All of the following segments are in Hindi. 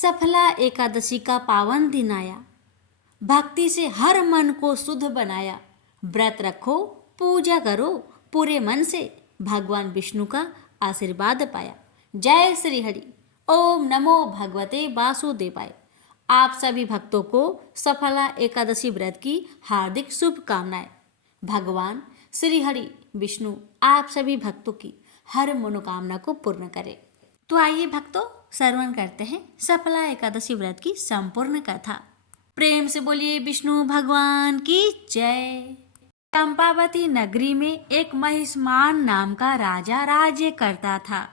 सफला एकादशी का पावन दिन आया। भक्ति से हर मन को शुद्ध बनाया। व्रत रखो, पूजा करो पूरे मन से, भगवान विष्णु का आशीर्वाद पाया। जय श्री हरि। ओम नमो भगवते वासुदेवाय। आप सभी भक्तों को सफला एकादशी व्रत की हार्दिक शुभकामनाएं। भगवान श्री हरि विष्णु आप सभी भक्तों की हर मनोकामना को पूर्ण करे। तो आइए भक्तों, श्रवण करते हैं सफला एकादशी व्रत की संपूर्ण कथा। प्रेम से बोलिए विष्णु भगवान की जय। चंपावती नगरी में एक महिष्मान नाम का राजा राज्य करता था।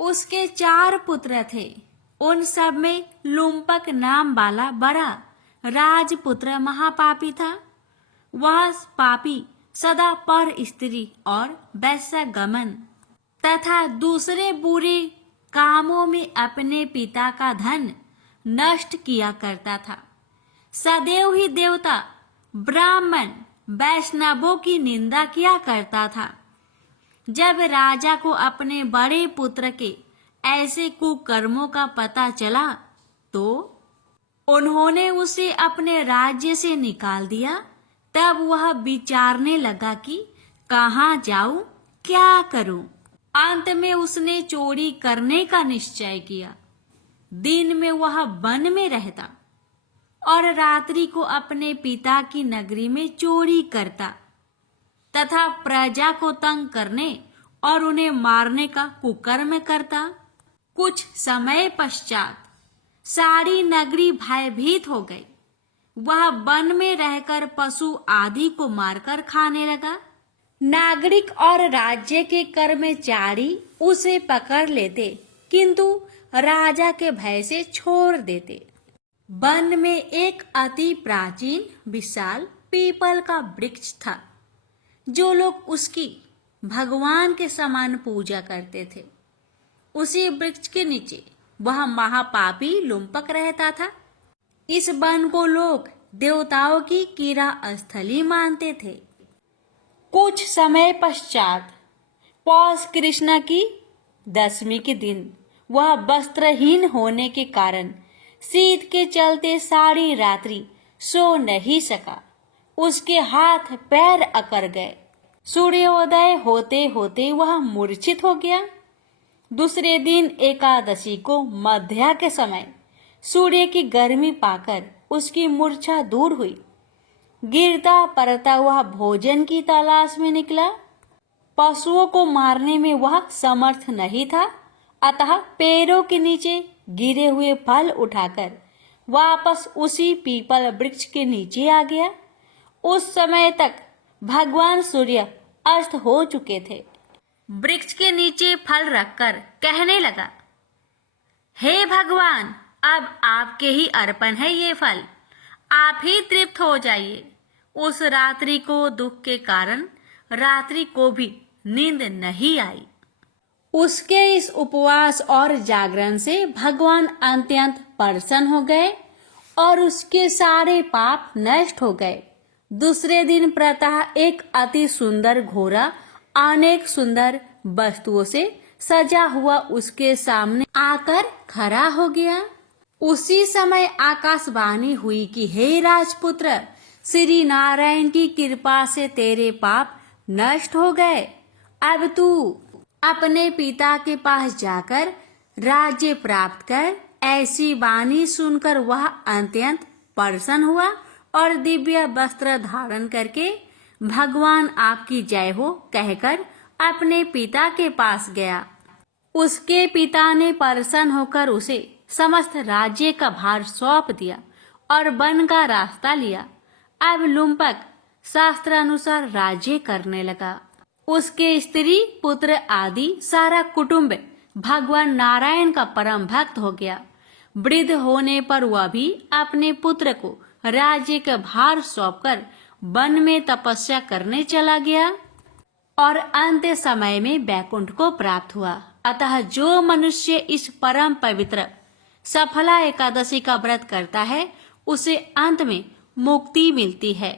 उसके 4 पुत्र थे। उन सब में लुम्पक नाम वाला बड़ा राजपुत्र महापापी था। वह पापी सदा पर स्त्री और वैश्यगमन तथा दूसरे बुरे कामों में अपने पिता का धन नष्ट किया करता था। सदैव ही देवता, ब्राह्मण, वैष्णवों की निंदा किया करता था। जब राजा को अपने बड़े पुत्र के ऐसे कुकर्मों का पता चला तो उन्होंने उसे अपने राज्य से निकाल दिया। तब वह विचारने लगा कि कहाँ जाऊं, क्या करूं। अंत में उसने चोरी करने का निश्चय किया। दिन में वह वन में रहता और रात्रि को अपने पिता की नगरी में चोरी करता तथा प्रजा को तंग करने और उन्हें मारने का कुकर्म करता। कुछ समय पश्चात सारी नगरी भयभीत हो गई। वह वन में रहकर पशु आदि को मारकर खाने लगा। नागरिक और राज्य के कर्मचारी उसे पकड़ लेते, किंतु राजा के भय से छोड़ देते। वन में एक अति प्राचीन विशाल पीपल का वृक्ष था, जो लोग उसकी भगवान के समान पूजा करते थे। उसी वृक्ष के नीचे वह महापापी लुम्पक रहता था। इस वन को लोग देवताओं की कीड़ा स्थली मानते थे। कुछ समय पश्चात पौष कृष्ण की 10वीं के दिन वह वस्त्रहीन होने के कारण शीत के चलते सारी रात्रि सो नहीं सका। उसके हाथ पैर अकड़ गए। सूर्योदय होते होते वह मूर्छित हो गया। दूसरे दिन एकादशी को मध्या के समय सूर्य की गर्मी पाकर उसकी मूर्छा दूर हुई। गिरता पड़ता वह भोजन की तलाश में निकला। पशुओं को मारने में वह समर्थ नहीं था, अतः पैरों के नीचे गिरे हुए फल उठाकर वापस उसी पीपल वृक्ष के नीचे आ गया। उस समय तक भगवान सूर्य अस्त हो चुके थे। वृक्ष के नीचे फल रखकर कहने लगा, हे भगवान, अब आपके ही अर्पण है ये फल, आप ही तृप्त हो जाइए। उस रात्रि को दुख के कारण रात्रि को भी नींद नहीं आई। उसके इस उपवास और जागरण से भगवान अत्यंत प्रसन्न हो गए और उसके सारे पाप नष्ट हो गए। दूसरे दिन प्रातः एक अति सुंदर घोड़ा अनेक सुंदर वस्तुओं से सजा हुआ उसके सामने आकर खड़ा हो गया। उसी समय आकाशवाणी हुई कि हे राजपुत्र, श्री नारायण की कृपा से तेरे पाप नष्ट हो गए। अब तू अपने पिता के पास जाकर राज्य प्राप्त कर। ऐसी वाणी सुनकर वह अत्यंत प्रसन्न हुआ और दिव्य वस्त्र धारण करके भगवान आपकी जय हो कहकर अपने पिता के पास गया। उसके पिता ने प्रसन्न होकर उसे समस्त राज्य का भार सौंप दिया और वन का रास्ता लिया। अब लुम्पक शास्त्र अनुसार राज्य करने लगा। उसके स्त्री, पुत्र आदि सारा कुटुंब भगवान नारायण का परम भक्त हो गया। वृद्ध होने पर वह भी अपने पुत्र को राज्य का भार सौंपकर वन में तपस्या करने चला गया और अंत समय में वैकुंठ को प्राप्त हुआ। अतः जो मनुष्य इस परम पवित्र सफला एकादशी का व्रत करता है उसे अंत में मुक्ति मिलती है।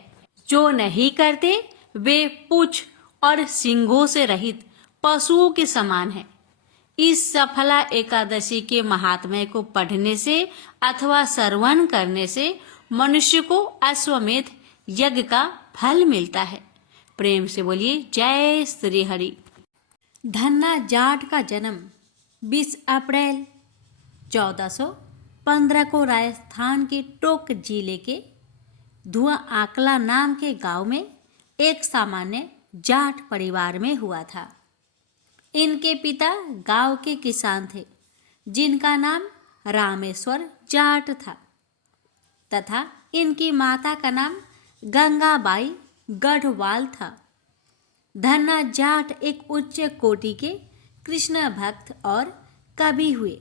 जो नहीं करते वे पूंछ और सींगों से रहित पशुओं के समान है। इस सफला एकादशी के महात्म्य को पढ़ने से अथवा श्रवण करने से मनुष्य को अश्वमेध यज्ञ का फल मिलता है। प्रेम से बोलिए जय श्री हरि। धन्ना जाट का जन्म 20 अप्रैल 1415 को राजस्थान के टोंक जिले के धुआं आकला नाम के गांव में एक सामान्य जाट परिवार में हुआ था। इनके पिता गांव के किसान थे जिनका नाम रामेश्वर जाट था तथा इनकी माता का नाम गंगाबाई गढ़वाल था। धन्ना जाट एक उच्च कोटि के कृष्ण भक्त और कवि हुए।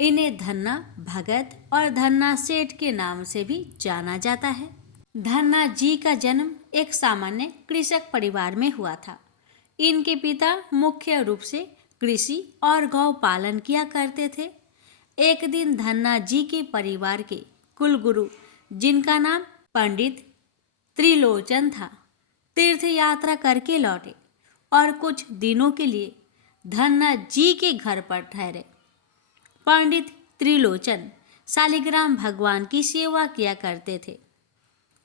इन्हें धन्ना भगत और धन्ना सेठ के नाम से भी जाना जाता है। धन्ना जी का जन्म एक सामान्य कृषक परिवार में हुआ था। इनके पिता मुख्य रूप से कृषि और गौ पालन किया करते थे। एक दिन धन्ना जी के परिवार के कुलगुरु, जिनका नाम पंडित त्रिलोचन था, तीर्थ यात्रा करके लौटे और कुछ दिनों के लिए धन्ना जी के घर पर ठहरे। पंडित त्रिलोचन शालिग्राम भगवान की सेवा किया करते थे।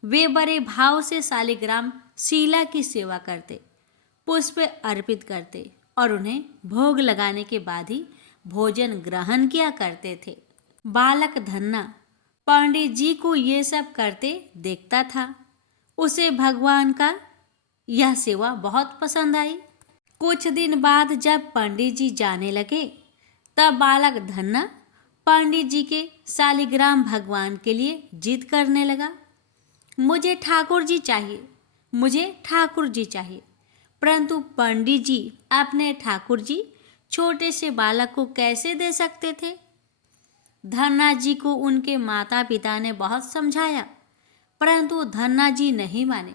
वे बड़े भाव से शालिग्राम शिला की सेवा करते, पुष्प अर्पित करते और उन्हें भोग लगाने के बाद ही भोजन ग्रहण किया करते थे। बालक धन्ना पंडित जी को ये सब करते देखता था। उसे भगवान का यह सेवा बहुत पसंद आई। कुछ दिन बाद जब पंडित जी जाने लगे तब बालक धन्ना पंडित जी के शालिग्राम भगवान के लिए जिद करने लगा, मुझे ठाकुर जी चाहिए, मुझे ठाकुर जी चाहिए। परंतु पंडित जी अपने ठाकुर जी छोटे से बालक को कैसे दे सकते थे। धन्ना जी को उनके माता पिता ने बहुत समझाया परंतु धन्ना जी नहीं माने।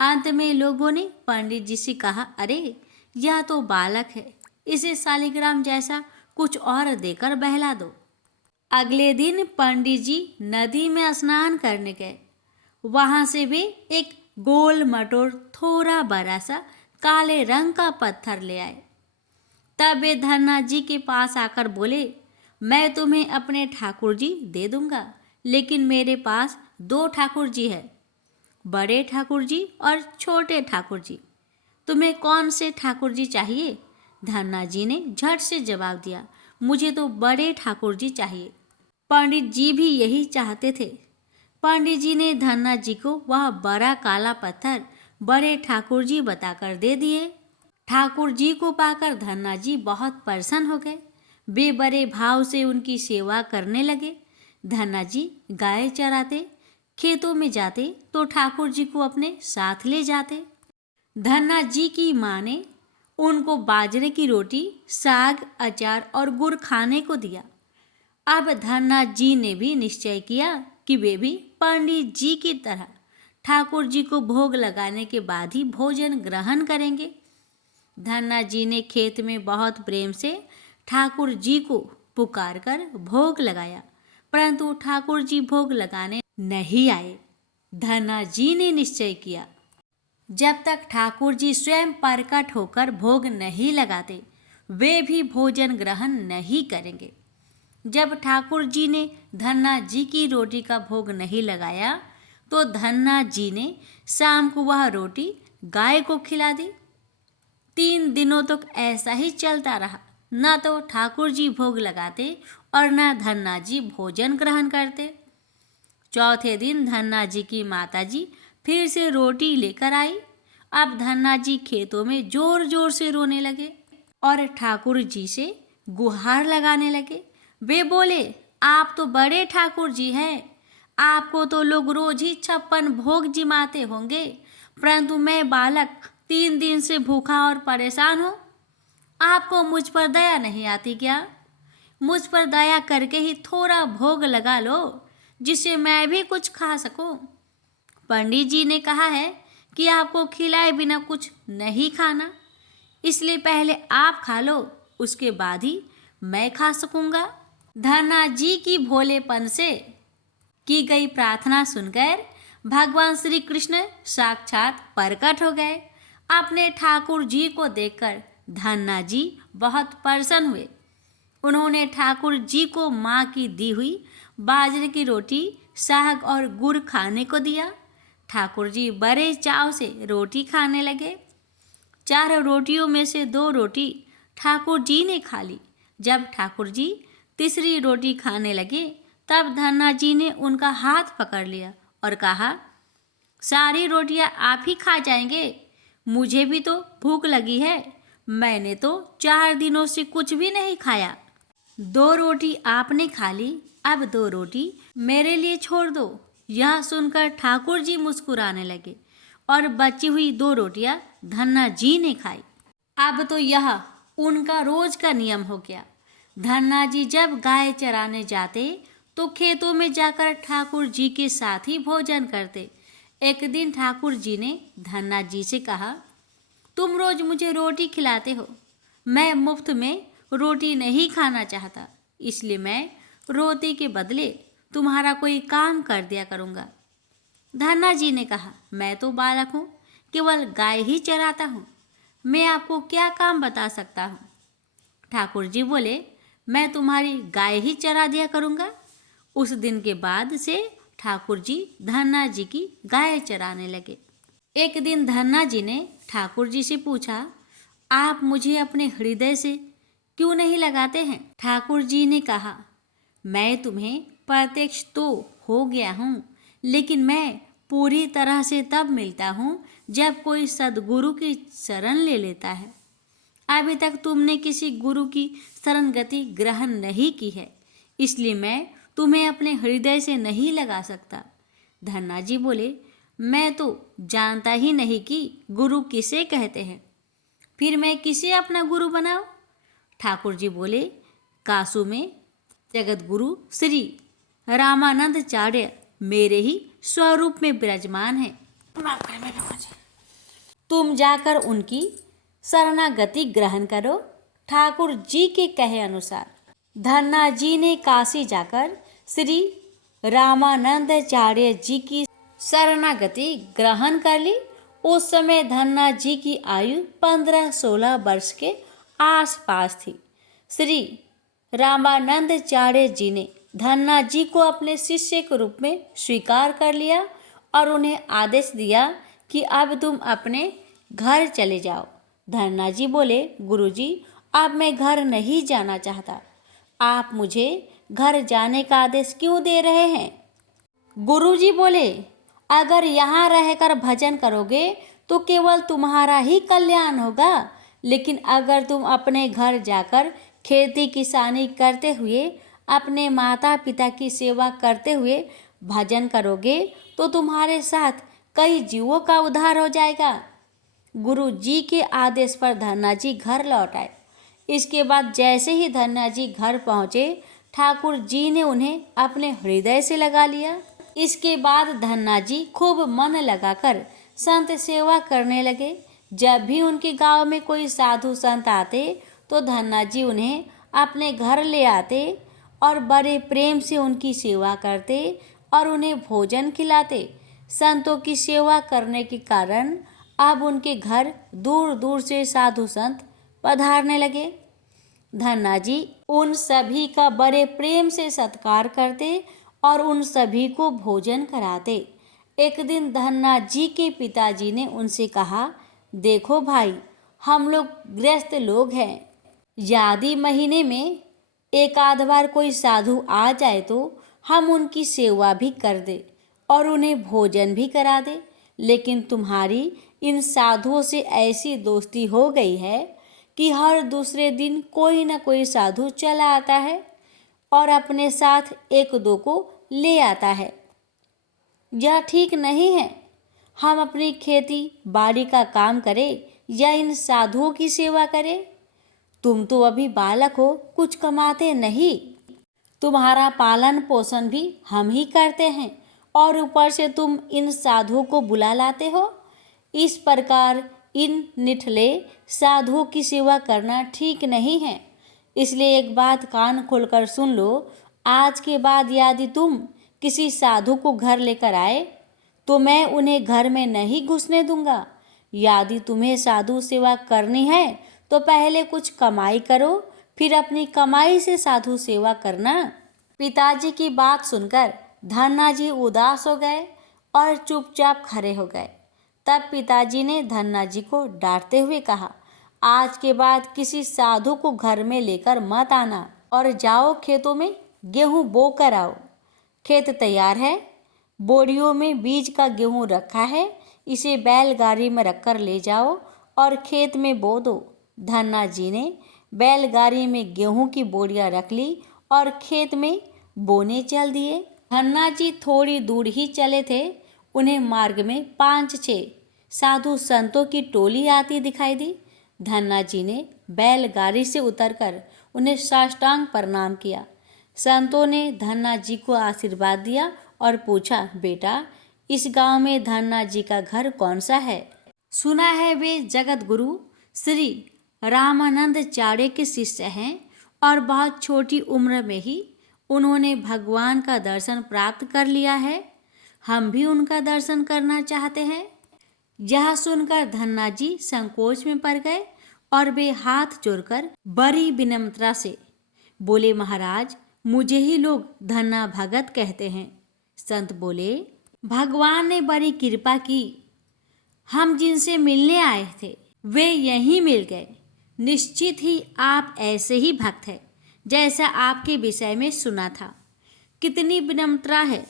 अंत में लोगों ने पंडित जी से कहा, अरे यह तो बालक है, इसे शालिग्राम जैसा कुछ और देकर बहला दो। अगले दिन पंडित जी नदी में स्नान करने गए। वहां से वे एक गोल मटोर थोड़ा बड़ा सा काले रंग का पत्थर ले आए। तब वे धन्ना जी के पास आकर बोले, मैं तुम्हें अपने ठाकुर जी दे दूंगा, लेकिन मेरे पास 2 ठाकुर जी है, बड़े ठाकुर जी और छोटे ठाकुर जी। तुम्हें कौन से ठाकुर जी चाहिए? धन्ना जी ने झट से जवाब दिया, मुझे तो बड़े ठाकुर जी चाहिए। पंडित जी भी यही चाहते थे। पंडित जी ने धन्ना जी को वह बड़ा काला पत्थर बड़े ठाकुर जी बताकर दे दिए। ठाकुर जी को पाकर धन्ना जी बहुत प्रसन्न हो गए। वे बड़े भाव से उनकी सेवा करने लगे। धन्ना जी गाय चराते, खेतों में जाते तो ठाकुर जी को अपने साथ ले जाते। धन्ना जी की माँ ने उनको बाजरे की रोटी, साग, अचार और गुड़ खाने को दिया। अब धन्ना जी ने भी निश्चय किया कि वे भी पंडित जी की तरह ठाकुर जी को भोग लगाने के बाद ही भोजन ग्रहण करेंगे। धन्ना जी ने खेत में बहुत प्रेम से ठाकुर जी को पुकारकर भोग लगाया, परंतु ठाकुर जी भोग लगाने नहीं आए। धन्ना जी ने निश्चय किया, जब तक ठाकुर जी स्वयं प्रकट होकर भोग नहीं लगाते, वे भी भोजन ग्रहण नहीं करेंगे। जब ठाकुर जी ने धन्ना जी की रोटी का भोग नहीं लगाया तो धन्ना जी ने शाम को वह रोटी गाय को खिला दी। 3 दिनों तक ऐसा ही चलता रहा। न तो ठाकुर जी भोग लगाते और न धन्ना जी भोजन ग्रहण करते। चौथे दिन धन्ना जी की माता जी फिर से रोटी लेकर आई। अब धन्ना जी खेतों में जोर जोर से रोने लगे और ठाकुर जी से गुहार लगाने लगे। वे बोले, आप तो बड़े ठाकुर जी हैं, आपको तो लोग रोज ही 56 भोग जिमाते होंगे, परंतु मैं बालक 3 दिन से भूखा और परेशान हूँ। आपको मुझ पर दया नहीं आती क्या? मुझ पर दया करके ही थोड़ा भोग लगा लो, जिससे मैं भी कुछ खा सकूं। पंडित जी ने कहा है कि आपको खिलाए बिना कुछ नहीं खाना, इसलिए पहले आप खा लो, उसके बाद ही मैं खा सकूंगा। धन्ना जी की भोलेपन से की गई प्रार्थना सुनकर भगवान श्री कृष्ण साक्षात प्रकट हो गए। अपने ठाकुर जी को देखकर धन्ना जी बहुत प्रसन्न हुए। उन्होंने ठाकुर जी को माँ की दी हुई बाजरे की रोटी, साग और गुड़ खाने को दिया। ठाकुर जी बड़े चाव से रोटी खाने लगे। 4 रोटियों में से 2 रोटी ठाकुर जी ने खा ली। जब ठाकुर जी तीसरी रोटी खाने लगे तब धन्ना जी ने उनका हाथ पकड़ लिया और कहा, सारी रोटियां आप ही खा जाएंगे, मुझे भी तो भूख लगी है। मैंने तो 4 दिनों से कुछ भी नहीं खाया। 2 रोटी आपने खा ली, अब 2 रोटी मेरे लिए छोड़ दो। यह सुनकर ठाकुर जी मुस्कुराने लगे और बची हुई 2 रोटियां धन्ना जी ने खाई। अब तो यह उनका रोज का नियम हो गया। धन्ना जी जब गाय चराने जाते तो खेतों में जाकर ठाकुर जी के साथ ही भोजन करते। एक दिन ठाकुर जी ने धन्ना जी से कहा, तुम रोज मुझे रोटी खिलाते हो, मैं मुफ्त में रोटी नहीं खाना चाहता, इसलिए मैं रोटी के बदले तुम्हारा कोई काम कर दिया करूँगा। धन्ना जी ने कहा, मैं तो बालक हूँ, केवल गाय ही चराता हूँ, मैं आपको क्या काम बता सकता हूँ। ठाकुर जी बोले, मैं तुम्हारी गाय ही चरा दिया करूँगा। उस दिन के बाद से ठाकुर जी धन्ना जी की गाय चराने लगे। एक दिन धन्ना जी ने ठाकुर जी से पूछा, आप मुझे अपने हृदय से क्यों नहीं लगाते हैं? ठाकुर जी ने कहा, मैं तुम्हें प्रत्यक्ष तो हो गया हूँ, लेकिन मैं पूरी तरह से तब मिलता हूँ जब कोई सद्गुरु की शरण ले लेता है। अभी तक तुमने किसी गुरु की शरण गति ग्रहण नहीं की है, इसलिए मैं तुम्हें अपने हृदय से नहीं लगा सकता। धन्ना जी बोले, मैं तो जानता ही नहीं कि गुरु किसे कहते हैं, फिर मैं किसे अपना गुरु बनाऊं? ठाकुर जी बोले, कासू में जगत गुरु श्री रामानंदाचार्य मेरे ही स्वरूप में विराजमान है। तुम जाकर उनकी शरणागति ग्रहण करो। ठाकुर जी के कहे अनुसार धन्ना जी ने काशी जाकर श्री रामानंदाचार्य जी की शरणागति ग्रहण कर ली। उस समय धन्ना जी की आयु 15-16 वर्ष के आसपास थी। श्री रामानंदाचार्य जी ने धन्ना जी को अपने शिष्य के रूप में स्वीकार कर लिया और उन्हें आदेश दिया कि अब तुम अपने घर चले जाओ। धन्ना जी बोले, गुरुजी, अब मैं घर नहीं जाना चाहता, आप मुझे घर जाने का आदेश क्यों दे रहे हैं? गुरुजी बोले, अगर यहाँ रहकर भजन करोगे तो केवल तुम्हारा ही कल्याण होगा, लेकिन अगर तुम अपने घर जाकर खेती किसानी करते हुए अपने माता पिता की सेवा करते हुए भजन करोगे तो तुम्हारे साथ कई जीवों का उद्धार हो जाएगा। गुरु जी के आदेश पर धन्ना जी घर लौट आए। इसके बाद जैसे ही धन्ना जी घर पहुँचे, ठाकुर जी ने उन्हें अपने हृदय से लगा लिया। इसके बाद धन्ना जी खूब मन लगाकर संत सेवा करने लगे। जब भी उनके गांव में कोई साधु संत आते तो धन्ना जी उन्हें अपने घर ले आते और बड़े प्रेम से उनकी सेवा करते और उन्हें भोजन खिलाते। संतों की सेवा करने के कारण अब उनके घर दूर दूर से साधु संत पधारने लगे। धन्ना जी उन सभी का बड़े प्रेम से सत्कार करते और उन सभी को भोजन कराते। एक दिन धन्ना जी के पिताजी ने उनसे कहा, देखो भाई, हम लोग गृहस्थ लोग हैं, यदि महीने में एक आध बार कोई साधु आ जाए तो हम उनकी सेवा भी कर दे और उन्हें भोजन भी करा दे, लेकिन तुम्हारी इन साधुओं से ऐसी दोस्ती हो गई है कि हर दूसरे दिन कोई न कोई साधु चला आता है और अपने साथ 1-2 को ले आता है। यह ठीक नहीं है। हम अपनी खेती बाड़ी का काम करें या इन साधुओं की सेवा करें? तुम तो अभी बालक हो, कुछ कमाते नहीं, तुम्हारा पालन पोषण भी हम ही करते हैं और ऊपर से तुम इन साधुओं को बुला लाते हो। इस प्रकार इन निठले साधुओं की सेवा करना ठीक नहीं है। इसलिए एक बात कान खोलकर सुन लो, आज के बाद यदि तुम किसी साधु को घर लेकर आए तो मैं उन्हें घर में नहीं घुसने दूंगा। यदि तुम्हें साधु सेवा करनी है तो पहले कुछ कमाई करो, फिर अपनी कमाई से साधु सेवा करना। पिताजी की बात सुनकर धन्ना जी उदास हो गए और चुपचाप खड़े हो गए। तब पिताजी ने धन्ना जी को डांटते हुए कहा, आज के बाद किसी साधु को घर में लेकर मत आना और जाओ खेतों में गेहूं बो कर आओ। खेत तैयार है, बोरियों में बीज का गेहूं रखा है, इसे बैलगाड़ी में रखकर ले जाओ और खेत में बो दो। धन्ना जी ने बैलगाड़ी में गेहूं की बोरियां रख ली और खेत में बोने चल दिए। धन्ना जी थोड़ी दूर ही चले थे, उन्हें मार्ग में 5-6 साधु संतों की टोली आती दिखाई दी। धन्ना जी ने बैलगाड़ी से उतरकर उन्हें साष्टांग प्रणाम किया। संतों ने धन्ना जी को आशीर्वाद दिया और पूछा, बेटा इस गांव में धन्ना जी का घर कौन सा है? सुना है वे जगत गुरु श्री रामानंदाचार्य के शिष्य हैं और बहुत छोटी उम्र में ही उन्होंने भगवान का दर्शन प्राप्त कर लिया है। हम भी उनका दर्शन करना चाहते हैं। यह सुनकर धन्ना जी संकोच में पड़ गए और वे हाथ जोड़कर बड़ी विनम्रता से बोले, महाराज मुझे ही लोग धन्ना भगत कहते हैं। संत बोले, भगवान ने बड़ी कृपा की, हम जिनसे मिलने आए थे वे यहीं मिल गए। निश्चित ही आप ऐसे ही भक्त हैं जैसा आपके विषय में सुना था। कितनी विनम्रता है।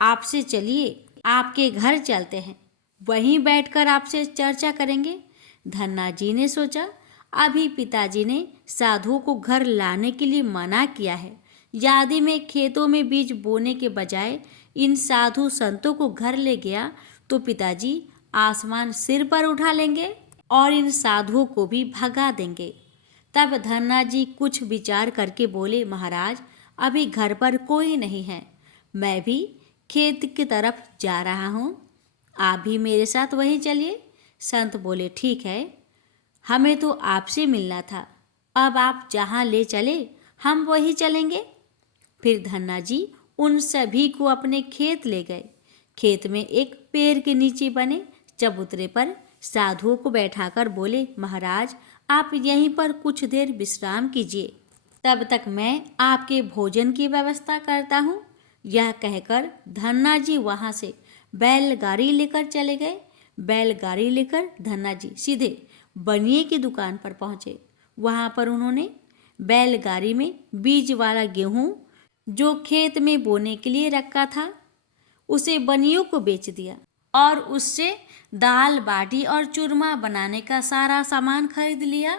आपसे चलिए, आपके घर चलते हैं, वहीं बैठकर आपसे चर्चा करेंगे। धन्ना जी ने सोचा, अभी पिताजी ने साधुओं को घर लाने के लिए मना किया है, यदि मैं खेतों में बीज बोने के बजाय इन साधु संतों को घर ले गया तो पिताजी आसमान सिर पर उठा लेंगे और इन साधुओं को भी भगा देंगे। तब धन्ना जी कुछ विचार करके बोले, महाराज अभी घर पर कोई नहीं है, मैं भी खेत की तरफ जा रहा हूँ, आप भी मेरे साथ वहीं चलिए। संत बोले, ठीक है, हमें तो आपसे मिलना था, अब आप जहाँ ले चले हम वहीं चलेंगे। फिर धन्ना जी उन सभी को अपने खेत ले गए। खेत में एक पेड़ के नीचे बने चबूतरे पर साधुओं को बैठाकर बोले, महाराज आप यहीं पर कुछ देर विश्राम कीजिए, तब तक मैं आपके भोजन की व्यवस्था करता हूँ। यह कहकर धन्ना जी वहाँ से बैलगाड़ी लेकर चले गए। बैलगाड़ी लेकर धन्ना जी सीधे बनिए की दुकान पर पहुँचे। वहाँ पर उन्होंने बैलगाड़ी में बीज वाला गेहूँ जो खेत में बोने के लिए रखा था उसे बनियों को बेच दिया और उससे दाल बाटी और चूरमा बनाने का सारा सामान खरीद लिया।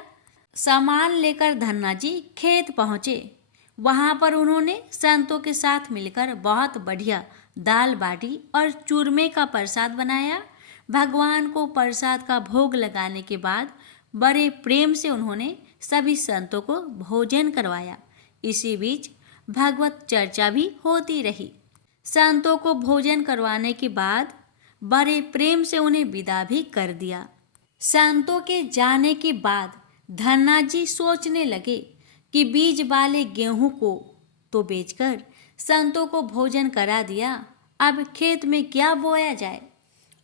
सामान लेकर धन्ना जी खेत पहुँचे। वहाँ पर उन्होंने संतों के साथ मिलकर बहुत बढ़िया दाल बाटी और चूरमे का प्रसाद बनाया। भगवान को प्रसाद का भोग लगाने के बाद बड़े प्रेम से उन्होंने सभी संतों को भोजन करवाया। इसी बीच भगवत चर्चा भी होती रही। संतों को भोजन करवाने के बाद बड़े प्रेम से उन्हें विदा भी कर दिया। संतों के जाने के बाद धन्ना जी सोचने लगे कि बीज वाले गेहूं को तो बेचकर संतों को भोजन करा दिया, अब खेत में क्या बोया जाए।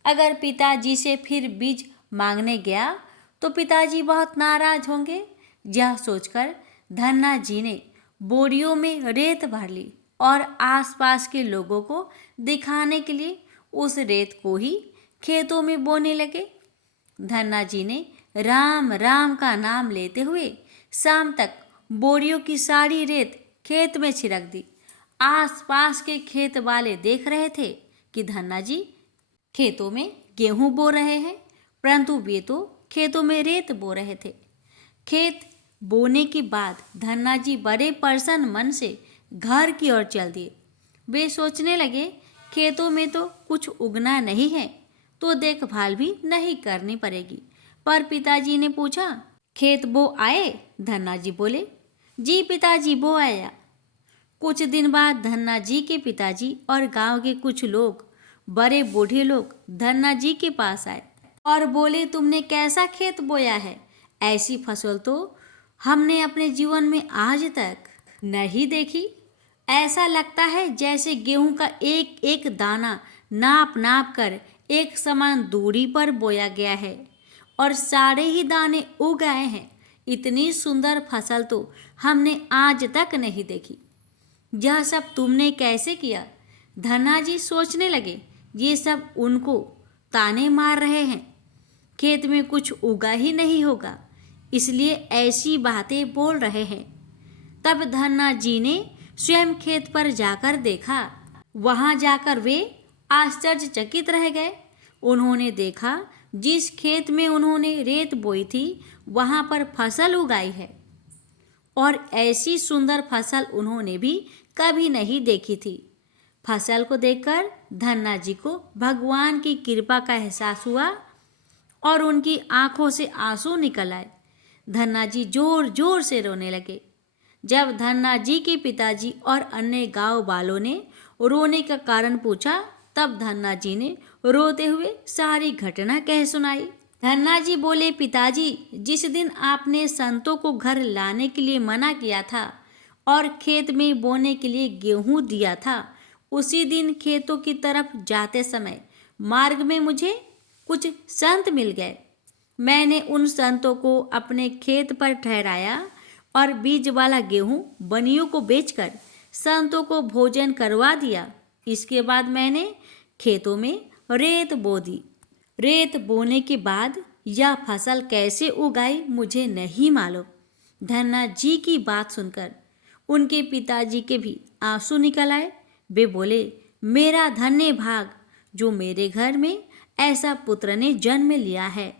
अगर पिताजी से फिर बीज मांगने गया तो पिताजी बहुत नाराज होंगे। यह सोचकर धन्ना जी ने बोरियों में रेत भर ली और आसपास के लोगों को दिखाने के लिए उस रेत को ही खेतों में बोने लगे। धन्ना जी ने राम राम का नाम लेते हुए शाम तक बोरियों की सारी रेत खेत में छिड़क दी। आसपास के खेत वाले देख रहे थे कि धन्ना जी खेतों में गेहूं बो रहे हैं, परंतु वे तो खेतों में रेत बो रहे थे। खेत बोने के बाद धन्ना जी बड़े प्रसन्न मन से घर की ओर चल दिए। वे सोचने लगे, खेतों में तो कुछ उगना नहीं है तो देखभाल भी नहीं करनी पड़ेगी। पर पिताजी ने पूछा, खेत बो आए? धन्ना जी बोले, जी पिताजी बो आया। कुछ दिन बाद धन्ना जी के पिताजी और गांव के कुछ लोग, बड़े बूढ़े लोग धन्ना जी के पास आए और बोले, तुमने कैसा खेत बोया है? ऐसी फसल तो हमने अपने जीवन में आज तक नहीं देखी। ऐसा लगता है जैसे गेहूं का एक एक दाना नाप नाप कर एक समान दूरी पर बोया गया है और सारे ही दाने उग आए हैं। इतनी सुंदर फसल तो हमने आज तक नहीं देखी। यह सब तुमने कैसे किया? धन्ना जी सोचने लगे, ये सब उनको ताने मार रहे हैं। खेत में कुछ उगा ही नहीं होगा, इसलिए ऐसी बातें बोल रहे हैं। तब धन्ना जी ने स्वयं खेत पर जाकर देखा। वहां जाकर वे आश्चर्यचकित रह गए। उन्होंने देखा जिस खेत में उन्होंने रेत बोई थी वहां पर फसल उगाई है, और ऐसी सुंदर फसल उन्होंने भी कभी नहीं देखी थी। फसल को देखकर धन्ना जी को भगवान की कृपा का एहसास हुआ और उनकी आंखों से आंसू निकल आए। धन्ना जी जोर जोर से रोने लगे। जब धन्ना जी के पिताजी और अन्य गांव वालों ने रोने का कारण पूछा, तब धन्ना जी ने रोते हुए सारी घटना कह सुनाई। धन्ना जी बोले, पिताजी, जिस दिन आपने संतों को घर लाने के लिए मना किया था और खेत में बोने के लिए गेहूं दिया था, उसी दिन खेतों की तरफ जाते समय मार्ग में मुझे कुछ संत मिल गए। मैंने उन संतों को अपने खेत पर ठहराया और बीज वाला गेहूं बनियों को बेचकर संतों को भोजन करवा दिया। इसके बाद मैंने खेतों में रेत बो दी। रेत बोने के बाद यह फसल कैसे उगाई मुझे नहीं मालूम। धन्ना जी की बात सुनकर उनके पिताजी के भी आंसू निकल आए। वे बोले, मेरा धन्य भाग जो मेरे घर में ऐसा पुत्र ने जन्म लिया है।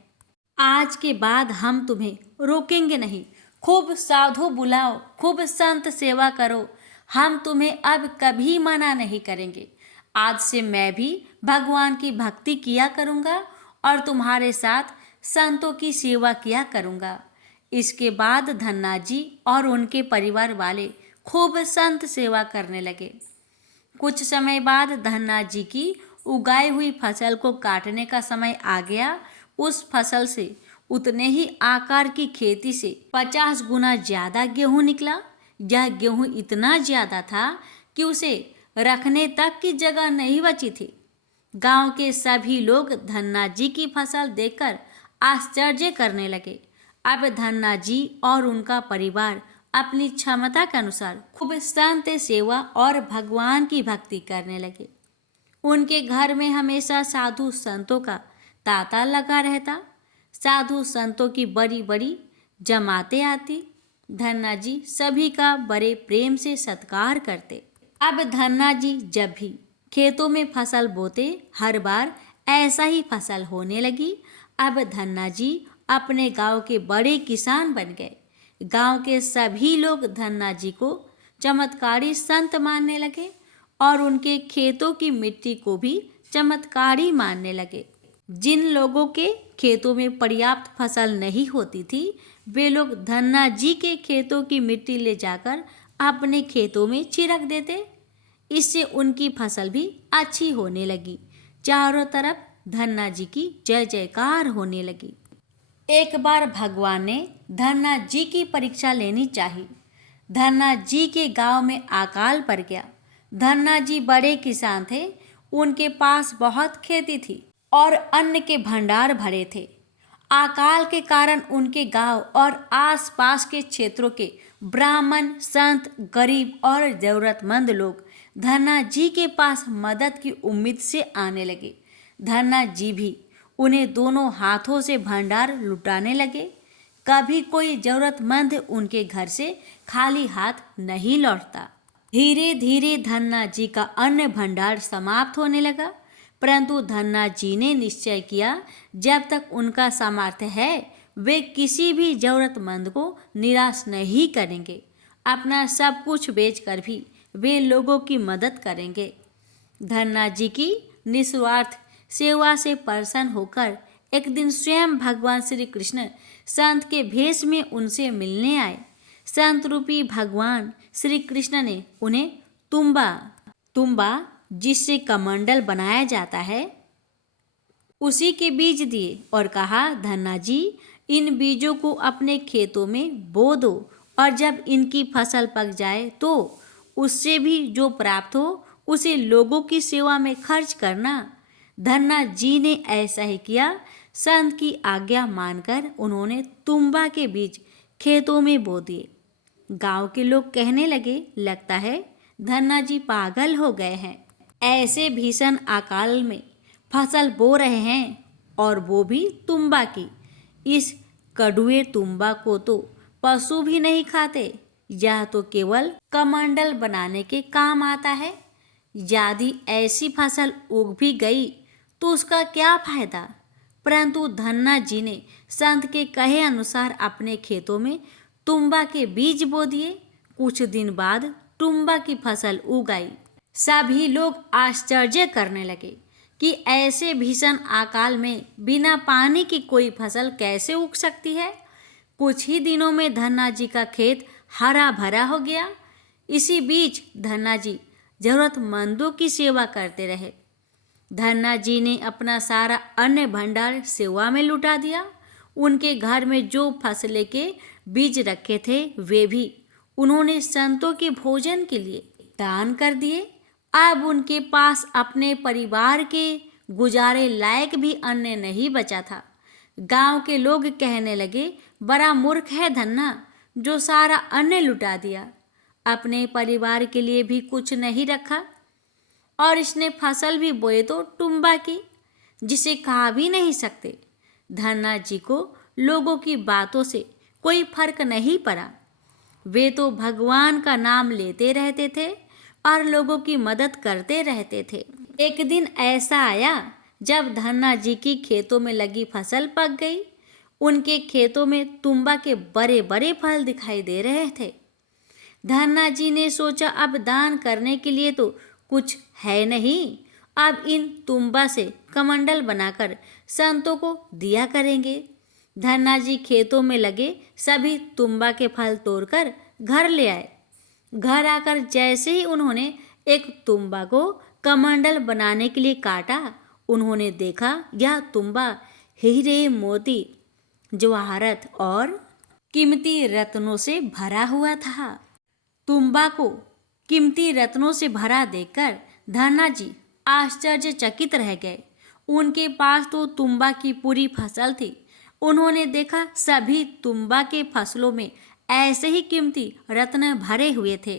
आज के बाद हम तुम्हें रोकेंगे नहीं। खूब साधु बुलाओ, खूब संत सेवा करो, हम तुम्हें अब कभी मना नहीं करेंगे। आज से मैं भी भगवान की भक्ति किया करूँगा और तुम्हारे साथ संतों की सेवा किया करूँगा। इसके बाद धन्ना जी और उनके परिवार वाले खूब संत सेवा करने लगे। कुछ समय बाद धन्ना जी की उगाई हुई फसल को काटने का समय आ गया। उस फसल से उतने ही आकार की खेती से 50 गुना ज्यादा गेहूं निकला। यह गेहूं इतना ज्यादा था कि उसे रखने तक की जगह नहीं बची थी। गांव के सभी लोग धन्ना जी की फसल देखकर आश्चर्य करने लगे। अब धन्ना जी और उनका परिवार अपनी क्षमता के अनुसार खूब संत सेवा और भगवान की भक्ति करने लगे। उनके घर में हमेशा साधु संतों का तांता लगा रहता। साधु संतों की बड़ी बड़ी जमातें आती। धन्ना जी सभी का बड़े प्रेम से सत्कार करते। अब धन्ना जी जब भी खेतों में फसल बोते, हर बार ऐसा ही फसल होने लगी। अब धन्ना जी अपने गांव के बड़े किसान बन गए। गांव के सभी लोग धन्ना जी को चमत्कारी संत मानने लगे और उनके खेतों की मिट्टी को भी चमत्कारी मानने लगे। जिन लोगों के खेतों में पर्याप्त फसल नहीं होती थी, वे लोग धन्ना जी के खेतों की मिट्टी ले जाकर अपने खेतों में छिड़क देते। इससे उनकी फसल भी अच्छी होने लगी। चारों तरफ धन्ना जी की जय जयकार होने लगी। एक बार भगवान ने धन्ना जी की परीक्षा लेनी चाहिए। धन्ना जी के गांव में अकाल पड़ गया। धन्ना जी बड़े किसान थे। उनके पास बहुत खेती थी और अन्न के भंडार भरे थे। अकाल के कारण उनके गांव और आसपास के क्षेत्रों के ब्राह्मण, संत, गरीब और जरूरतमंद लोग धन्ना जी के पास मदद की उम्मीद से आने लगे। धन्ना जी भी उन्हें दोनों हाथों से भंडार लुटाने लगे। कभी कोई जरूरतमंद उनके घर से खाली हाथ नहीं लौटता। धीरे धीरे धन्ना जी का अन्न भंडार समाप्त होने लगा, परंतु धन्ना जी ने निश्चय किया, जब तक उनका सामर्थ्य है वे किसी भी जरूरतमंद को निराश नहीं करेंगे। अपना सब कुछ बेचकर भी वे लोगों की मदद करेंगे। धन्ना जी की निस्वार्थ सेवा से प्रसन्न होकर एक दिन स्वयं भगवान श्री कृष्ण संत के भेष में उनसे मिलने आए। संत रूपी भगवान श्री कृष्ण ने उन्हें तुम्बा जिससे कमंडल बनाया जाता है, उसी के बीज दिए और कहा, धन्ना जी, इन बीजों को अपने खेतों में बो दो और जब इनकी फसल पक जाए तो उससे भी जो प्राप्त हो उसे लोगों की सेवा में खर्च करना। धन्ना जी ने ऐसा ही किया। संत की आज्ञा मानकर उन्होंने तुम्बा के बीज खेतों में बो दिए। गांव के लोग कहने लगे, लगता है धन्ना जी पागल हो गए हैं। ऐसे भीषण अकाल में फसल बो रहे हैं, और वो भी तुम्बा की। इस कड़ुए तुम्बा को तो पशु भी नहीं खाते। यह तो केवल कमंडल बनाने के काम आता है। यदि ऐसी फसल उग भी गई तो उसका क्या फायदा। परंतु धन्ना जी ने संत के कहे अनुसार अपने खेतों में तुम्बा के बीज बो दिए। कुछ दिन बाद तुम्बा की फसल उग आई। सभी लोग आश्चर्य करने लगे कि ऐसे भीषण अकाल में बिना पानी की कोई फसल कैसे उग सकती है। कुछ ही दिनों में धन्ना जी का खेत हरा भरा हो गया। इसी बीच धन्ना जी जरूरतमंदों की सेवा करते रहे। धन्ना जी ने अपना सारा अन्न भंडार सेवा में लुटा दिया। उनके घर में जो फसलें के बीज रखे थे वे भी उन्होंने संतों के भोजन के लिए दान कर दिए। अब उनके पास अपने परिवार के गुजारे लायक भी अन्न नहीं बचा था। गांव के लोग कहने लगे, बड़ा मूर्ख है धन्ना, जो सारा अन्न लुटा दिया, अपने परिवार के लिए भी कुछ नहीं रखा, और इसने फसल भी बोए तो टुम्बा की, जिसे खा भी नहीं सकते। धन्ना जी को लोगों की बातों से कोई फर्क नहीं पड़ा। वे तो भगवान का नाम लेते रहते थे और लोगों की मदद करते रहते थे। एक दिन ऐसा आया जब धन्ना जी की खेतों में लगी फसल पक गई। उनके खेतों में तुम्बा के बड़े बड़े फल दिखाई दे रहे थे। धन्ना जी ने सोचा, अब दान करने के लिए तो कुछ है नहीं, अब इन तुम्बा से कमंडल बनाकर संतों को दिया करेंगे। धन्ना जी खेतों में लगे सभी तुम्बा के फल तोड़कर घर ले आए। घर आकर जैसे ही उन्होंने एक तुम्बा को कमंडल बनाने के लिए काटा, उन्होंने देखा यह तुम्बा हीरे, मोती, जवाहरत और कीमती रत्नों से भरा हुआ था। तुम्बा को कीमती रत्नों से भरा देखकर धन्ना जी आश्चर्यचकित रह गए। उनके पास तो तुम्बा की पूरी फसल थी। उन्होंने देखा सभी तुम्बा के फसलों में ऐसे ही कीमती रत्न भरे हुए थे।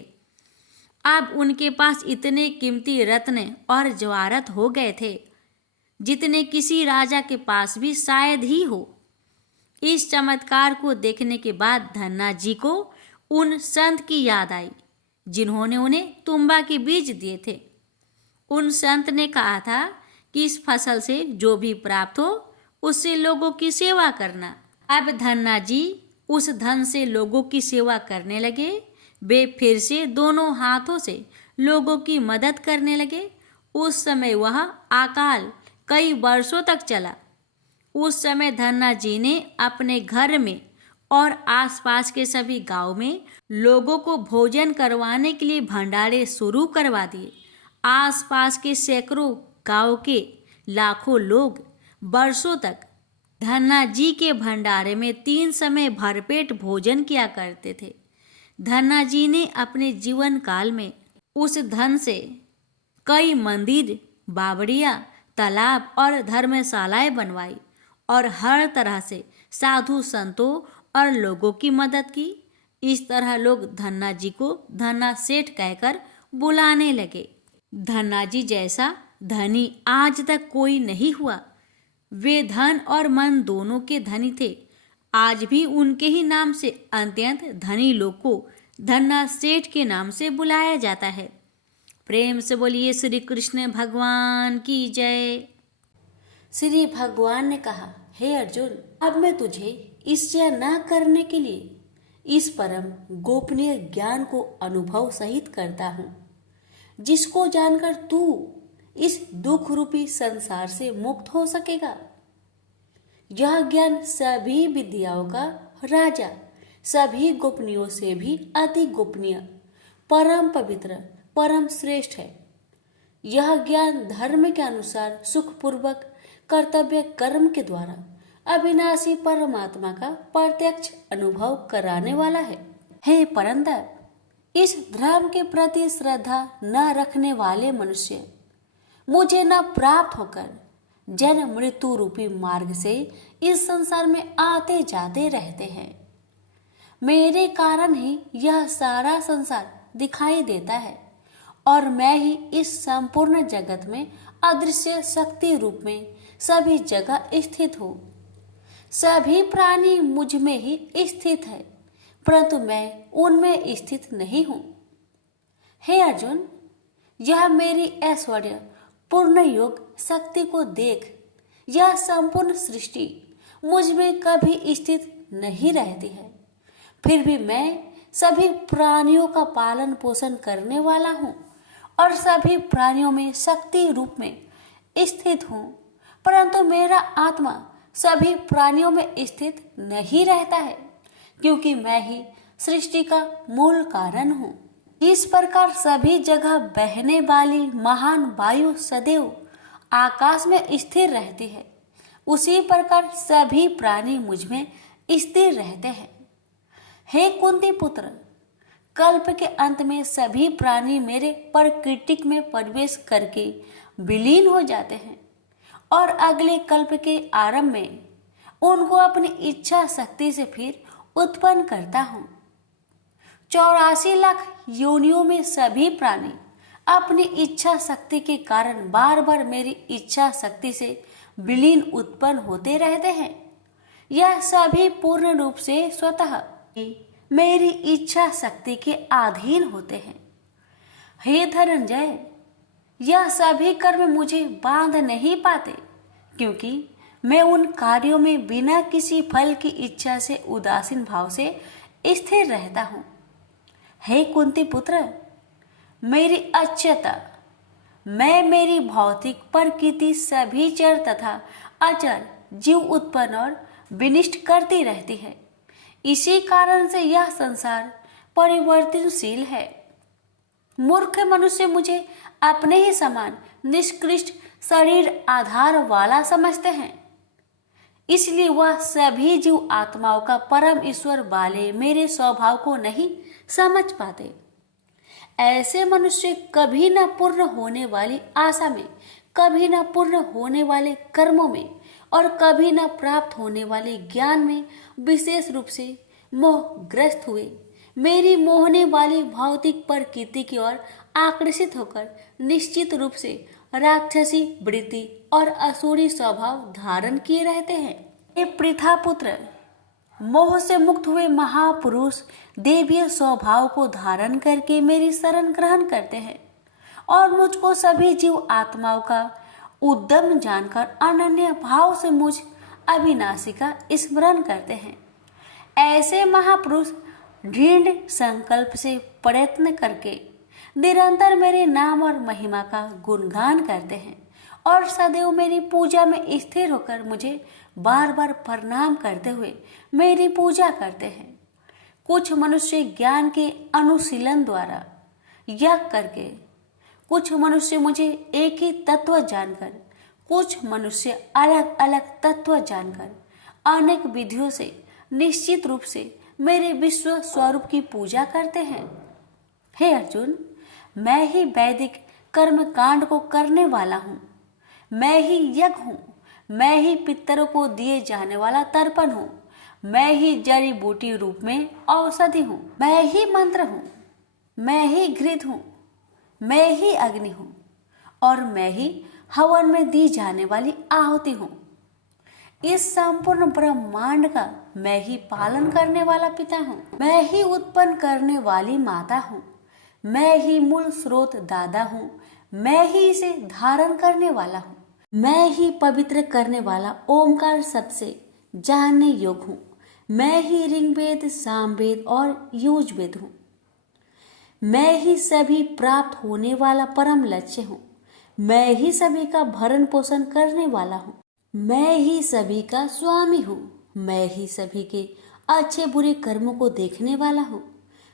अब उनके पास इतने कीमती रत्न और जवाहरत हो गए थे जितने किसी राजा के पास भी शायद ही हो। इस चमत्कार को देखने के बाद धन्ना जी को उन संत की याद आई जिन्होंने उन्हें तुम्बा के बीज दिए थे। उन संत ने कहा था कि इस फसल से जो भी प्राप्त हो उससे लोगों की सेवा करना। अब धन्ना जी उस धन से लोगों की सेवा करने लगे। वे फिर से दोनों हाथों से लोगों की मदद करने लगे। उस समय वह अकाल कई वर्षों तक चला। उस समय धन्ना जी ने अपने घर में और आसपास के सभी गांव में लोगों को भोजन करवाने के लिए भंडारे शुरू करवा दिए। आसपास के सैकड़ों गांव के लाखों लोग वर्षों तक धन्ना जी के भंडारे में 3 समय भरपेट भोजन किया करते थे। धन्ना जी ने अपने जीवन काल में उस धन से कई मंदिर, बावड़ियाँ, तालाब और धर्मशालाएं बनवाई और हर तरह से साधु संतों और लोगों की मदद की। इस तरह लोग धन्ना जी को धन्ना सेठ कहकर बुलाने लगे। धन्ना जी जैसा धनी आज तक कोई नहीं हुआ। वे धन और मन दोनों के धनी थे। आज भी उनके ही नाम से अत्यंत धनी लोग को धन्ना सेठ के नाम से बुलाया जाता है। प्रेम से बोलिए श्री कृष्ण भगवान की जय। श्री भगवान ने कहा, हे अर्जुन, अब मैं तुझे ईर्ष्या न करने के लिए इस परम गोपनीय ज्ञान को अनुभव सहित करता हूँ, जिसको जानकर तू इस दुख रूपी संसार से मुक्त हो सकेगा। यह ज्ञान सभी विद्याओं का राजा, सभी गोपनीयों से भी अति गोपनीय, परम पवित्र, परम श्रेष्ठ है। यह ज्ञान धर्म के अनुसार सुखपूर्वक कर्तव्य कर्म के द्वारा अविनाशी परमात्मा का प्रत्यक्ष अनुभव कराने वाला है। हे परंतप, इस धर्म के प्रति श्रद्धा न रखने वाले मनुष्य मुझे न प्राप्त होकर जन्म मृत्यु रूपी मार्ग से इस संसार में आते जाते रहते हैं। मेरे कारण ही यह सारा संसार दिखाई देता है और मैं ही इस संपूर्ण जगत में अदृश्य शक्ति रूप में सभी जगह स्थित हूँ। सभी प्राणी मुझ में ही स्थित है, परंतु मैं उनमें स्थित नहीं हूँ। हे अर्जुन, यह मेरी ऐश्वर्य पूर्ण योग शक्ति को देख। यह संपूर्ण सृष्टि मुझ में कभी स्थित नहीं रहती है, फिर भी मैं सभी प्राणियों का पालन पोषण करने वाला हूँ और सभी प्राणियों में शक्ति रूप में स्थित हूँ, परंतु मेरा आत्मा सभी प्राणियों में स्थित नहीं रहता है, क्योंकि मैं ही सृष्टि का मूल कारण हूँ। इस प्रकार सभी जगह बहने वाली महान वायु सदैव आकाश में स्थिर रहती है, उसी प्रकार सभी प्राणी मुझ में स्थिर रहते हैं। हे कुंती पुत्र, कल्प के अंत में सभी प्राणी मेरे प्रकृति में प्रवेश करके विलीन हो जाते हैं और अगले कल्प के आरंभ में उनको अपनी इच्छा शक्ति से फिर उत्पन्न करता हूँ। 84 लाख योनियों में सभी प्राणी अपनी इच्छा शक्ति के कारण बार बार मेरी इच्छा शक्ति से विलीन उत्पन्न होते रहते हैं। यह सभी पूर्ण रूप से स्वतः मेरी इच्छा शक्ति के अधीन होते हैं। हे धनंजय, यह सभी कर्म मुझे बांध नहीं पाते, क्योंकि मैं उन कार्यों में बिना किसी फल की इच्छा से उदासीन भाव से स्थिर रहता हूँ। हे कुंती पुत्र, मेरी अक्षता मैं मेरी भौतिक प्रकृति सभी चर तथा अचर जीव उत्पन्न और विनिष्ट करती रहती है। इसी कारण से यह संसार परिवर्तनशील है। मूर्ख मनुष्य मुझे अपने ही समान निष्कृष्ट शरीर आधार वाला समझते हैं, इसलिए वह सभी जीव आत्माओं का परम ईश्वर वाले मेरे स्वभाव को नहीं समझ पाते। ऐसे मनुष्य कभी न पूर्ण होने वाली आशा में, कभी न पूर्ण होने वाले कर्मों में और कभी न प्राप्त होने वाले ज्ञान में विशेष रूप से मोहग्रस्त हुए मेरी मोहने वाली भौतिक प्रकृति की ओर आकर्षित होकर निश्चित रूप से राक्षसी वृत्ति और असुरी स्वभाव धारण किए रहते हैं। ये पृथा पुत्र, मोह से मुक्त हुए महापुरुष देवीय स्वभाव को धारण करके मेरी शरण ग्रहण करते हैं और मुझको सभी जीव आत्माओं का उद्यम जानकर अनन्य भाव से मुझ अविनाशी का स्मरण करते हैं। ऐसे महापुरुष दृढ़ संकल्प से प्रयत्न करके निरंतर मेरे नाम और महिमा का गुणगान करते हैं और सदैव मेरी पूजा में स्थिर होकर मुझे बार बार प्रणाम करते हुए मेरी पूजा करते हैं। कुछ मनुष्य ज्ञान के अनुशीलन द्वारा यज्ञ करके, कुछ मनुष्य मुझे एक ही तत्व जानकर, कुछ मनुष्य अलग अलग तत्व जानकर अनेक विधियों से निश्चित रूप से मेरे विश्व स्वरूप की पूजा करते हैं। हे अर्जुन, मैं ही वैदिक कर्म कांड को करने वाला हूँ, मैं ही यज्ञ हूँ, मैं ही पितरों को दिए जाने वाला तर्पण हूँ, मैं ही जड़ी बूटी रूप में औषधि हूँ, मैं ही मंत्र हूँ, मैं ही घृत हूँ, मैं ही अग्नि हूँ और मैं ही हवन में दी जाने वाली आहुति हूँ। इस संपूर्ण ब्रह्मांड का मैं ही पालन करने वाला पिता हूँ, मैं ही उत्पन्न करने वाली माता हूँ, मैं ही मूल स्रोत दादा हूँ, मैं ही इसे धारण करने वाला हूँ, मैं ही पवित्र करने वाला ओमकार शब्द से जानने योग्य हूँ, मैं ही ऋग्वेद, सामवेद और यजुर्वेद हूँ, मैं ही सभी प्राप्त होने वाला परम लक्ष्य हूँ, मैं ही सभी का भरण पोषण करने वाला हूँ, मैं ही सभी का स्वामी हूँ, मैं ही सभी के अच्छे बुरे कर्मों को देखने वाला हूँ,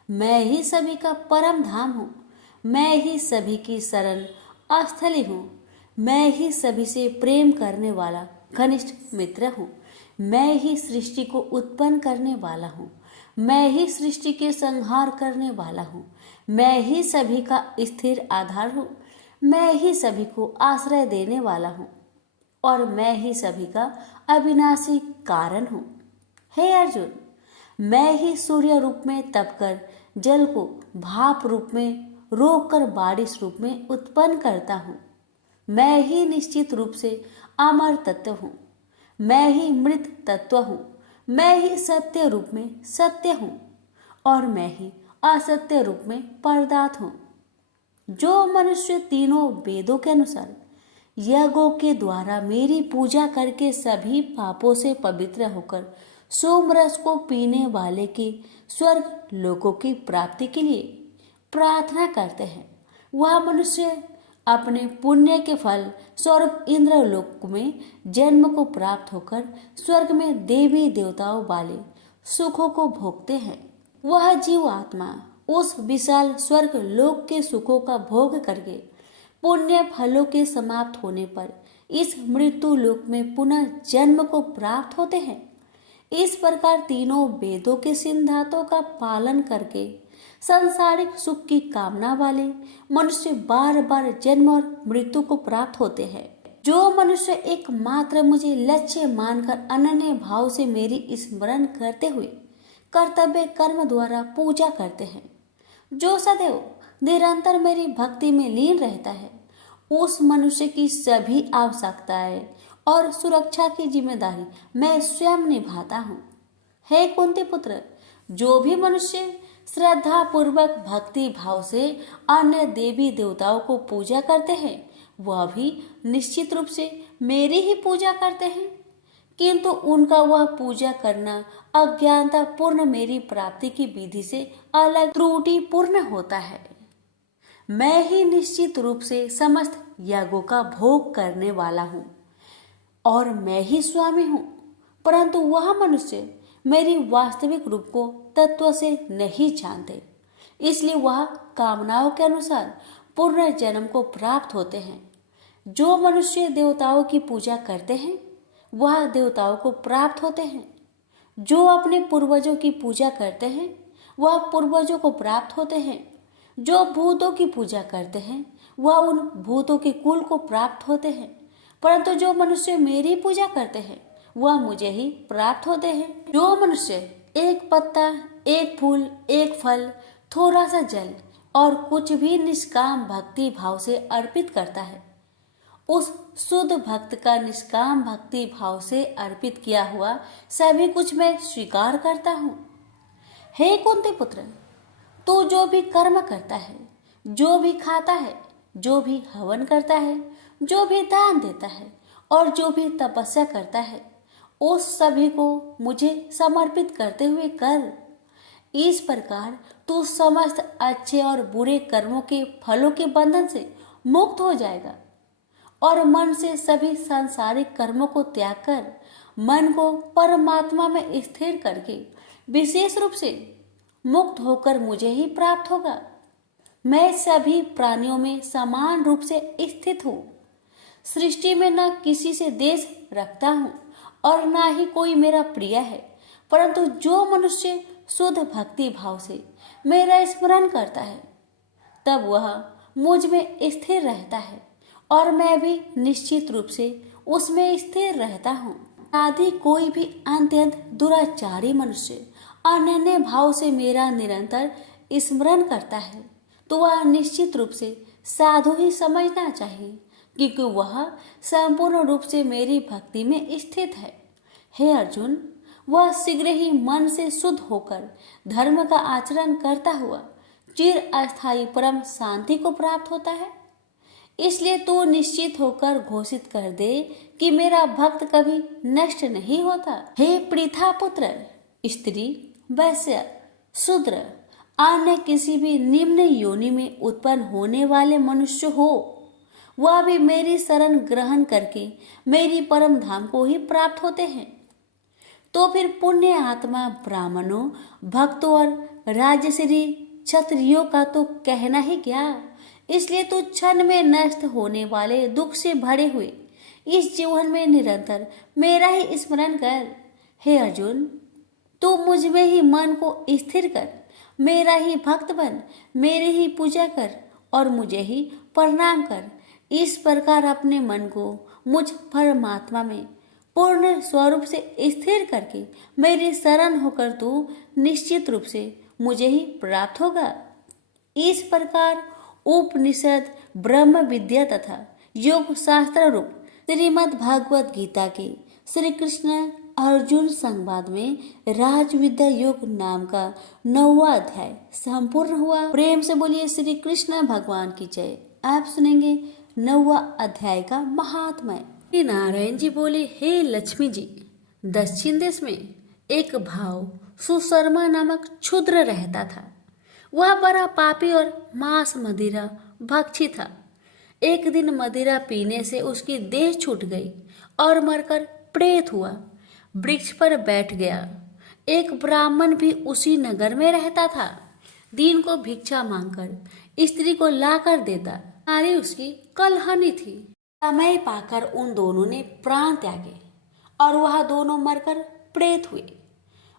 मैं ही सभी का परम धाम हूँ, मैं ही सभी की शरण स्थली हूँ, मैं ही सभी से प्रेम करने वाला घनिष्ठ मित्र हूँ, मैं ही सृष्टि को उत्पन्न करने वाला हूँ, मैं ही सृष्टि के संहार करने वाला हूँ, मैं ही सभी का स्थिर आधार हूँ, मैं ही सभी को आश्रय देने वाला हूँ और मैं ही सभी का अविनाशी कारण हूँ। हे अर्जुन, मैं ही सूर्य रूप में तपकर जल को भाप रूप में रोक कर बारिश रूप में उत्पन्न करता हूँ। मैं ही निश्चित रूप से अमर तत्व हूँ। मैं ही मृत तत्व हूँ। मैं ही सत्य रूप में सत्य हूँ और मैं ही असत्य रूप में पदार्थ हूँ। जो मनुष्य तीनों वेदों के अनुसार यज्ञों के द्वारा मेरी पूजा करके सभी पापों से पवित्र होकर सोमरस को पीने वाले की स्वर्ग लोकों की प्राप्ति के लिए प्रार्थना करते हैं, वह मनुष्य अपने पुण्य के फल स्वर्ग इंद्रलोक में जन्म को प्राप्त होकर स्वर्ग में देवी देवताओं वाले सुखों को भोगते हैं। वह जीव आत्मा उस विशाल स्वर्ग लोक के सुखों का भोग करके पुण्य फलों के समाप्त होने पर इस मृत्यु लोक में पुनः जन्म को प्राप्त होते हैं। इस प्रकार तीनों वेदों के सिद्धांतों का पालन करके सांसारिक सुख की कामना वाले मनुष्य बार बार जन्म और मृत्यु को प्राप्त होते हैं। जो मनुष्य एकमात्र मुझे लक्ष्य मानकर अनन्य भाव से मेरी स्मरण करते हुए कर्तव्य कर्म द्वारा पूजा करते हैं, जो सदैव निरंतर मेरी भक्ति में लीन रहता है, उस मनुष्य की सभी आवश्यकताएं और सुरक्षा की जिम्मेदारी मैं स्वयं निभाता हूँ। हे कुंती पुत्र, जो भी मनुष्य श्रद्धा पूर्वक भक्ति भाव से अन्य देवी देवताओं को पूजा करते हैं, वह भी निश्चित रूप से मेरी ही पूजा करते हैं, किंतु उनका वह पूजा करना अज्ञानता पूर्ण मेरी प्राप्ति की विधि से अलग त्रुटि पूर्ण होता है। मैं ही निश्चित रूप से समस्त यागों का भोग करने वाला हूँ और मैं ही स्वामी हूँ, परंतु वह मनुष्य मेरी वास्तविक रूप को तत्व से नहीं जानते, इसलिए वह कामनाओं के अनुसार पूर्ण जन्म को प्राप्त होते हैं। जो मनुष्य देवताओं की पूजा करते हैं, वह देवताओं को प्राप्त होते हैं। जो अपने पूर्वजों की पूजा करते हैं, वह पूर्वजों को प्राप्त होते हैं। जो भूतों की पूजा करते हैं, वह उन भूतों के कुल को प्राप्त होते हैं, परंतु जो मनुष्य मेरी पूजा करते हैं, वह मुझे ही प्राप्त होते हैं। जो मनुष्य एक पत्ता, एक फूल, एक फल, थोड़ा सा जल और कुछ भी निष्काम भक्ति भाव से अर्पित करता है, उस शुद्ध भक्त का निष्काम भक्ति भाव से अर्पित किया हुआ सभी कुछ मैं स्वीकार करता हूँ। हे कुंती पुत्र, तू जो भी कर्म करता है, जो भी खाता है, जो भी हवन करता है, जो भी दान देता है और जो भी तपस्या करता है, उस सभी को मुझे समर्पित करते हुए कर। इस प्रकार तू समस्त अच्छे और बुरे कर्मों के फलों के बंधन से मुक्त हो जाएगा और मन से सभी सांसारिक कर्मों को त्याग कर मन को परमात्मा में स्थिर करके विशेष रूप से मुक्त होकर मुझे ही प्राप्त होगा। मैं सभी प्राणियों में समान रूप से स्थित हूँ। सृष्टि में न किसी से देश रखता हूँ और न ही कोई मेरा प्रिय है, परंतु जो मनुष्य शुद्ध भक्ति भाव से मेरा स्मरण करता है, तब वह मुझ में स्थिर रहता है और मैं भी निश्चित रूप से उसमें स्थिर रहता हूँ। आदि कोई भी अत्यंत दुराचारी मनुष्य अनन्य भाव से मेरा निरंतर स्मरण करता है, तो वह निश्चित रूप से साधु ही समझना चाहिए, क्योंकि वह संपूर्ण रूप से मेरी भक्ति में स्थित है। हे अर्जुन, वह शीघ्र ही मन से शुद्ध होकर धर्म का आचरण करता हुआ चिर अस्थायी परम शांति को प्राप्त होता है। इसलिए तू निश्चित होकर घोषित कर दे कि मेरा भक्त कभी नष्ट नहीं होता। हे पृथा पुत्र, स्त्री, वैश्य, शूद्र, अन्य किसी भी निम्न योनि में उत्पन्न होने वाले मनुष्य हो, वह भी मेरी शरण ग्रहण करके मेरी परम धाम को ही प्राप्त होते हैं। तो फिर पुण्य आत्मा ब्राह्मणों, भक्तों और राजश्री क्षत्रियों का तो कहना ही क्या। इसलिए तू क्षण में नष्ट होने वाले दुख से भरे हुए इस जीवन में निरंतर मेरा ही स्मरण कर। हे अर्जुन, तू मुझ में ही मन को स्थिर कर, मेरा ही भक्त बन, मेरी ही पूजा कर और मुझे ही प्रणाम कर। इस प्रकार अपने मन को मुझ परमात्मा में पूर्ण स्वरूप से स्थिर करके मेरी शरण होकर तू निश्चित रूप से मुझे ही प्राप्त होगा। इस प्रकार उपनिषद, ब्रह्म विद्या तथा योग शास्त्र रूप श्रीमद् भागवत गीता के श्री कृष्ण अर्जुन संवाद में राजविद्या योग नाम का 9वां अध्याय संपूर्ण हुआ। प्रेम से बोलिए श्री कृष्ण भगवान की जय। आप सुनेंगे 9वां अध्याय का महात्म्य। श्री नारायण जी बोले, हे लक्ष्मी जी, दक्षिण देश में एक भाव सुशर्मा नामक क्षुद्र रहता था। वह बड़ा पापी और मांस मदिरा भक्षी था। एक दिन मदिरा पीने से उसकी देह छूट गई और मरकर प्रेत हुआ। वृक्ष पर बैठ गया। एक ब्राह्मण भी उसी नगर में रहता था। दिन को भिक्षा मांगकर स्त्री को लाकर देता। नारी उसकी कलहनी थी। समय पाकर उन दोनों ने प्राण त्यागे और वह दोनों मरकर प्रेत हुए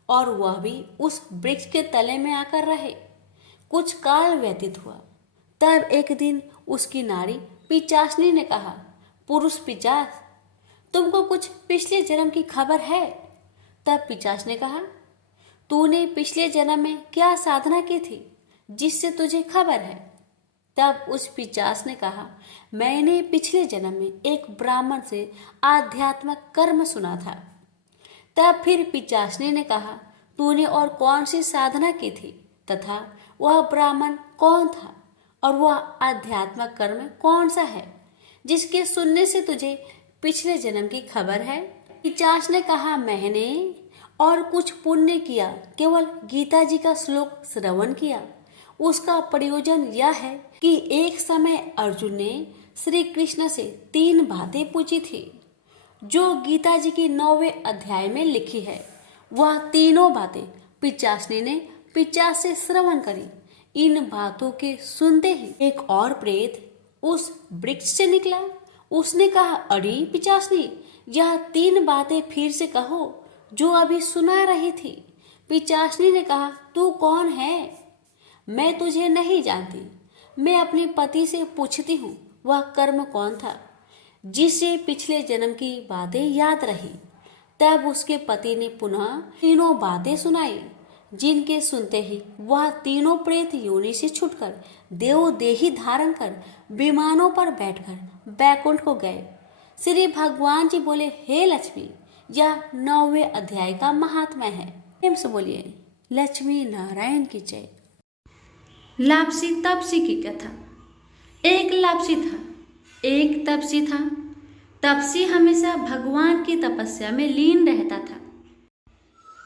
और वह भी उस वृक्ष के तले में आकर रहे। कुछ काल व्यतीत हुआ। तब एक दिन उसकी नारी पिचासनी ने कहा, पुरुष पिचास, तुमको कुछ पिछले जन्म की खबर है? तब पिचास ने कहा, तूने पिछले जन्म में क्या साधना की थी जिससे तुझे खबर है? तब उस पिचास ने कहा, मैंने पिछले जन्म में एक ब्राह्मण से आध्यात्मिक कर्म सुना था। तब फिर पिचासनी ने कहा, तूने और कौन सी साधना की थी तथा वह ब्राह्मण कौन था और वह आध्यात्मिक कर्म कौन सा है जिसके सुनने से तुझे पिछले जन्म की खबर है? पिचास ने कहा, मैंने और कुछ पुण्य किया, केवल गीता जी का श्लोक श्रवण किया। उसका प्रयोजन यह है कि एक समय अर्जुन ने श्री कृष्ण से 3 बातें पूछी थी जो गीता जी की 9वें अध्याय में लिखी है। वह तीनों बातें पिचासनी ने पिचास से श्रवण करी। इन बातों के सुनते ही एक और प्रेत उस वृक्ष से निकला। उसने कहा, अरे पिचासनी, यह 3 बातें फिर से कहो जो अभी सुना रही थी। पिचासनी ने कहा, तू कौन है? मैं तुझे नहीं जानती। मैं अपने पति से पूछती हूँ वह कर्म कौन था जिससे पिछले जन्म की बातें याद रही। तब उसके पति ने पुनः तीनों बातें सुनाई जिनके सुनते ही वह तीनों प्रेत योनि से छूटकर देव देही धारण कर विमानों पर बैठकर बैकुंठ को गए। श्री भगवान जी बोले, हे लक्ष्मी, यह 9वें अध्याय का महात्म्य है। प्रेम से बोलिए लक्ष्मी नारायण की जय। लापसी तपसी की कथा। एक लापसी था, एक तपसी था। तपसी हमेशा भगवान की तपस्या में लीन रहता था।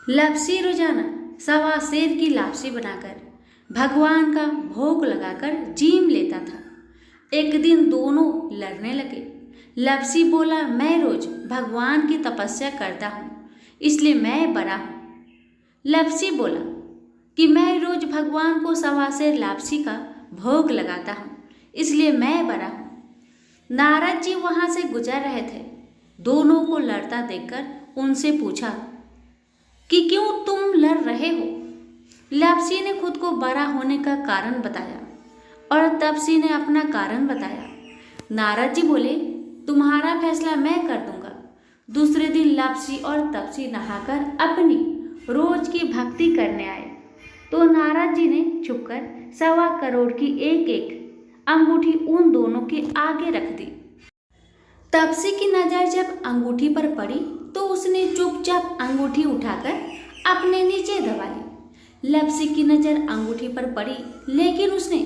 लापसी रोजाना 1.25 सेर की लापसी बनाकर भगवान का भोग लगाकर जीम लेता था। एक दिन दोनों लड़ने लगे। लापसी बोला, मैं रोज भगवान की तपस्या करता हूँ इसलिए मैं बड़ा हूँ। लापसी बोला कि मैं रोज भगवान को 1.25 सेर लापसी का भोग लगाता हूँ इसलिए मैं बड़ा हूँ। नारद जी वहां से गुजर रहे थे। दोनों को लड़ता देखकर उनसे पूछा कि क्यों तुम लड़ रहे हो? लापसी ने खुद को बड़ा होने का कारण बताया और तपसी ने अपना कारण बताया। नारद जी बोले, तुम्हारा फैसला मैं कर दूंगा। दूसरे दिन लापसी और तपसी नहाकर अपनी रोज की भक्ति करने आए तो नारद जी ने छुपकर 1.25 करोड़ की एक अंगूठी उन दोनों के आगे रख दी। तपसी की नजर जब अंगूठी पर पड़ी तो उसने चुपचाप अंगूठी उठाकर अपने नीचे दबाई। लापसी की नजर अंगूठी पर पड़ी लेकिन उसने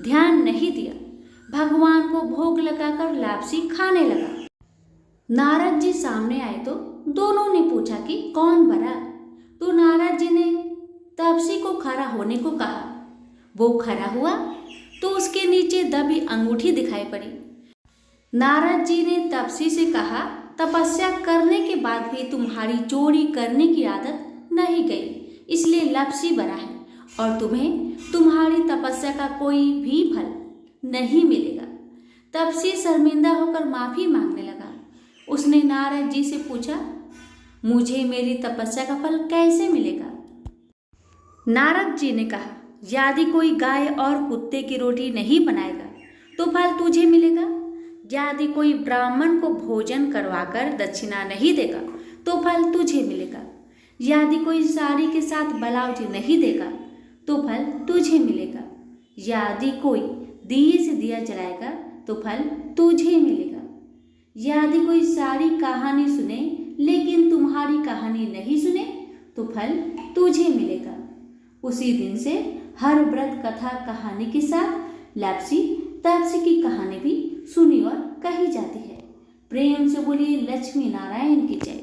ध्यान नहीं दिया। भगवान को भोग लगाकर लापसी खाने लगा। नारद जी सामने आए तो दोनों ने पूछा कि कौन बड़ा? तो नारद जी ने तपसी को खड़ा होने को कहा। वो खड़ा हुआ तो उसके नीचे दबी अंगूठी दिखाई पड़ी। नारद जी ने तपसी से कहा, तपस्या करने के बाद भी तुम्हारी चोरी करने की आदत नहीं गई, इसलिए लापसी बड़ा है और तुम्हें तुम्हारी तपस्या का कोई भी फल नहीं मिलेगा। तपसी शर्मिंदा होकर माफी मांगने लगा। उसने नारद जी से पूछा, मुझे मेरी तपस्या का फल कैसे मिलेगा? नारद जी ने कहा, यदि कोई गाय और कुत्ते की रोटी नहीं बनाएगा तो फल तुझे मिलेगा। यदि कोई ब्राह्मण को भोजन करवाकर दक्षिणा नहीं देगा तो फल तुझे मिलेगा। यदि कोई साड़ी के साथ ब्लाउज नहीं देगा तो फल तुझे मिलेगा। यदि कोई दिए से दिया जलाएगा तो फल तुझे मिलेगा। यदि कोई सारी कहानी सुने लेकिन तुम्हारी कहानी नहीं सुने तो फल तुझे मिलेगा। उसी दिन से हर व्रत कथा कहानी के साथ लापसी तापसी की कहानी भी सुनी और कही जाती है। प्रेम से बोलिए लक्ष्मी नारायण की जय।